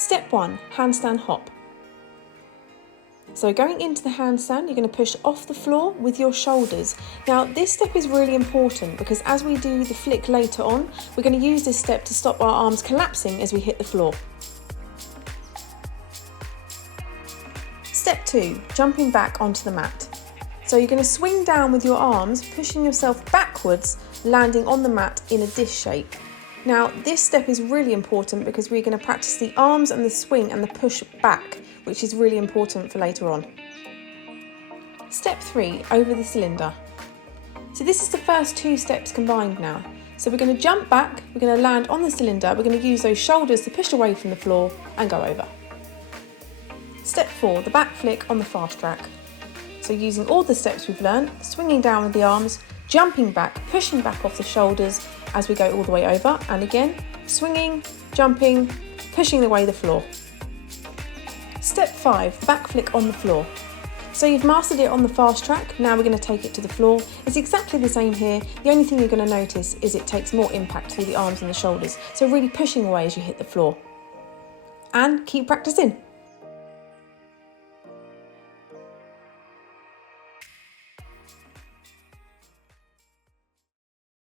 Step 1, handstand hop. So going into the handstand, you're going to push off the floor with your shoulders. Now this step is really important because as we do the flick later on, we're going to use this step to stop our arms collapsing as we hit the floor. Step 2, jumping back onto the mat. So you're going to swing down with your arms, pushing yourself backwards, landing on the mat in a dish shape. Now this step is really important because we're going to practice the arms and the swing and the push back, which is really important for later on. Step 3, over the cylinder. So this is the first 2 steps combined now. So we're going to jump back, we're going to land on the cylinder, we're going to use those shoulders to push away from the floor and go over. Step 4, the back flick on the fast track. So using all the steps we've learned, swinging down with the arms, jumping back, pushing back off the shoulders as we go all the way over, and again, swinging, jumping, pushing away the floor. Step 5, back flick on the floor. So you've mastered it on the fast track, now we're going to take it to the floor. It's exactly the same here, the only thing you're going to notice is it takes more impact through the arms and the shoulders, so really pushing away as you hit the floor. And keep practicing.